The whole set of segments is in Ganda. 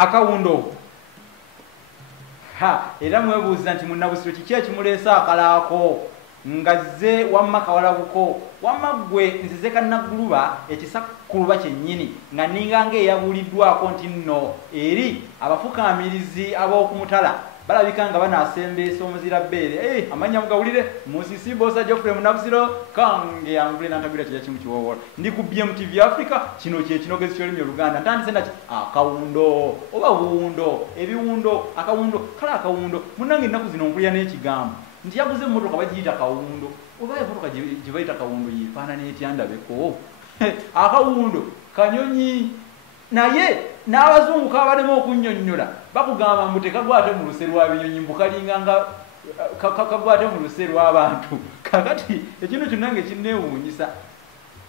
akawundo era mwebuuza nti munnabusiro kiki ekimuleesa akalaako ngazze wamma kawalabuko wamma gwe nzize kannagguluba ekisakuluba kyennyini nga ninganga eyabuuliddwako nti nno eri abafukaamirizi ab'okumutala balabika nga banaasembeesa omuzira bbeere amanya mugawulire musisi boosa Geoffrey Munnabusiro kange yangule nantagwira kya kimu kiwowola ndi ku BMTV Africa kino kye kinogezi ky'olulimi Oluganda ntandise naki akawundo oba wundo ebiwundo akawundo kale akawundo munnange ennaku zino mpulira n'ekigambo nti yaguze emmotoka bagiyita kawundo oba emmotoka gye bayita kawundo yifaanana etya ndabeko akawundo kanyonyi naye n'abazungu kabalema okunnyonnyola bakugamba mbu tekagwate mu luse lwa binyonyi mbu kalinga nga kagwate mu luse lw'abantu kakati ekintu kinnange kinneewuunyisa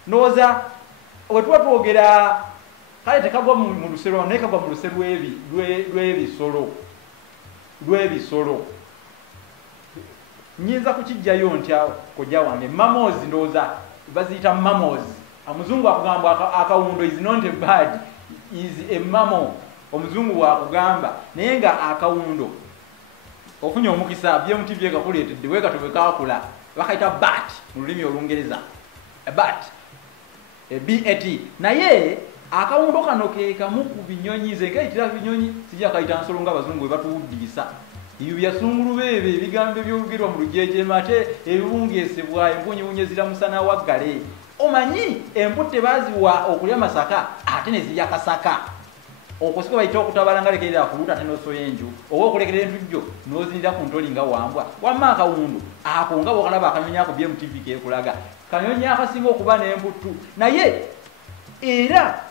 ndowooza we tuba twogera kale tekagwa mu luse lwabantu naye kagwa mu luse lw'ebisolo nyinza kukijjayo ntya kojja wange mammals ndowooza baziyita mammals omuzungu akugamba akawundo is not a bird is a mammal omuzungu bwakugamba naye nga akawundo ofunye omukisa BMTV ekakuleetedde weekatobe kaakula bakayita bat mu lulimi Olungereza bat bat naye akawundo kano ke kamu ku binyonyi ze nkayitira binyonyi sijja kayita nsolo nga abazungu bwe batuwuddisa ebyo byasungulu beebe ebigambo ebyogerwa mu lujeejema ate ebibungeesebwa empunyewunye ziramusana waggale omanyi emputte baaziwa okulya masaka ate ne zirya kasaka okusika bayita okutabala nga lekerera kuluta ate n'osoya enju oba okulekerera entujjo n'ozinira ku ntoli nga wambwa wamma akawundo ako nga bwokalaba akanyonyi ako BMTV keekulaga kanyonyi akasinga okuba n'emputtu naye era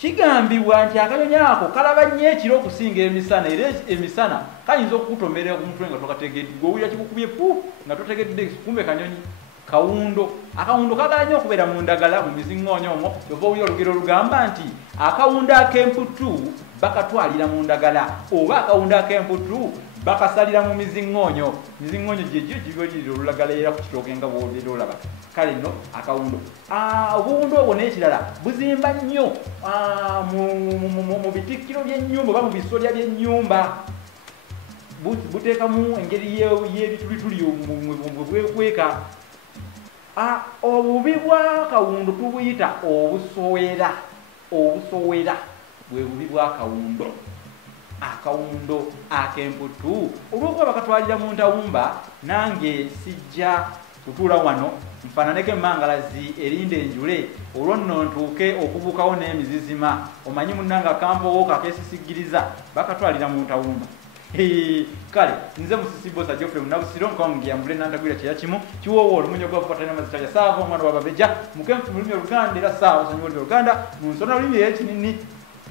kigambibwa nti akanyonyi ako kalaba nnyo ekiro okusinga emisana era emisana kayinza okukutomberera ku mutwe nga tokategedde gw'owulira kikukubye pu nga totegedde kumbe kanyonyi kawundo akawundo kagala nnyo okubeera mu ndagala mu miziŋŋoonyo omwo ova owulira olugero olugamba nti akawundo ak'emputtu bakatwalira mu ndagala oba akawundo ak'emputtu bakasalira mu miziŋŋoonyo miziŋŋoonyo gyegyo gibalirira olulagala era ku kitooke nga bw'obeera olaba kale nno akawundo obuwundo obwo n'ekirala buzimba nnyo mu bitikkiro by'ennyumba oba mu bisolya by'ennyumba buteekamu engeri y'ebitulituli bwekweka obubi bw'akawundo tubuyita obusowera bwe bubi bw'akawundo akawundo ak'emputtu olw'okuba bakatwalira mu ntawumba nange sijja kutuula wano nfaananeko emmangalazi erinda enjule olwo nno ntuuke okubuukawo n'emizizima omanyi munnange akampowo kakeesisigiriza bakatwalira mu ntawumba kale nze musisi boosa Geoffrey Munnabusiro nkongiyambule nantagwira kyeya kimu kiwoowa olumunyo gwafufatanya mazitalya saava omwana wababeja mukemfu mu lulimi Oluganda era saawa osonyiwa olulimi Oluganda munsona olulimi ekinini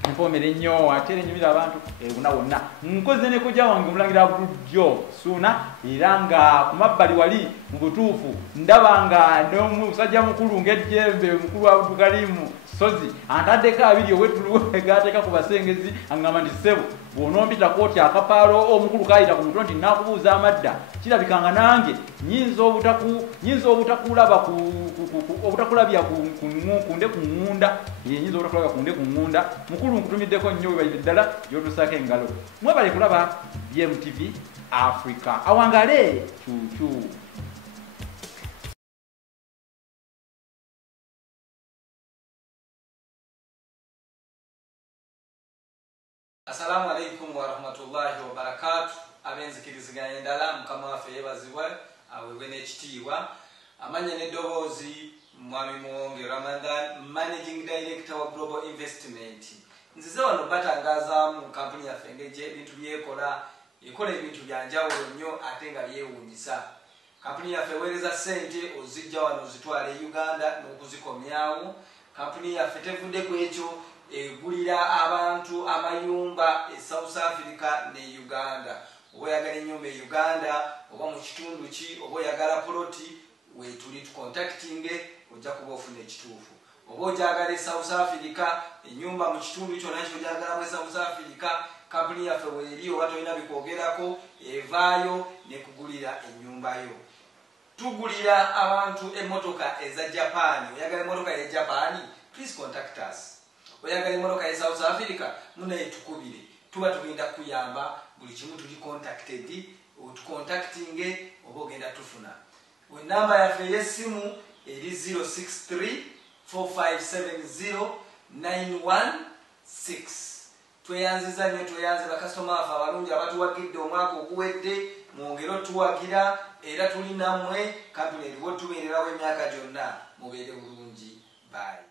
empoomera ennyo ate era enyumira abantu ebuna wonna nkoze ne kojja wange omulangira Bulijjo Suuna era nga ku mabbali wali mu butuufu ndaba nga n'omusajja mukulu ng'ejjembe mukulu wa Abdulkarimu Sozi antaddeko abiri owetulu gateeka ku basengezi aŋŋamba nti ssebo bw'onompitako oti akapaalo omukulu kaayita ku mutwe nti naakubuuza amadda kirabikanga nange nyinza obutakulaba obutakulabya kunde ku ŋŋunda nyinza obutakulabya kunde ku ŋŋunda mukulu nkutumiddeko nnyo webalire ddala gy'otusaako engalo mwebale kulaba BMTV Africa awangale cuucu. Assalamu alaikum wa rahmatullahi wa barakatuh. Abenzikiriziganya endala mukama waffe yeebazibwe aweebwe n'ekitiibwa. Amanya n'eddoboozi mwami Muwonge Ramadan, Managing Director wa Global Investment. Nzize wano batangazaamu kampuni yaffe ng'egye ebintu byekola ebintu bya njawulo nnyo ate nga byewuunyisa. Kampuni yaffe eweereza ssente ozijja wano ozitwala e Uganda n'okuzikomyawo. Kampuni yaffe tevudde ku ekyo egulira abantu amayumba e South Africa ne Uganda. Oba oyagala ennyumba e Uganda oba mu kitundu ki oba oyagala poloti weetuli tukontaktinge ojja kuba ofuna ekituufu. Oba ogyagala e South Africa ennyumba mu kitundu kyonna ky'ogyagalamu e South Africa kampuni yaffe weeri oba tolina bikwogerako evaayo nekugulira ennyumbayo. Tugulira abantu emmotoka eza Japan. Oyagala emmotoka ya Japan, please contact us. Oyagala emmotoka ya South Africa munaye tukubire tuba tugenda kuyamba buli kimu tuli contacted otucontactinge oba ogenda tufuna. Enamba yaffe ey'essimu eri 063 4570 tweyanziza nnyo, tweyanze bakasitoma baffe abalungi abatuwagidde omwaka oguwedde, mwongere otuwagira era tuli nammwe kampuni eriwo tubeererawo emyaka gyonna. Mubeere bulungi. Bye.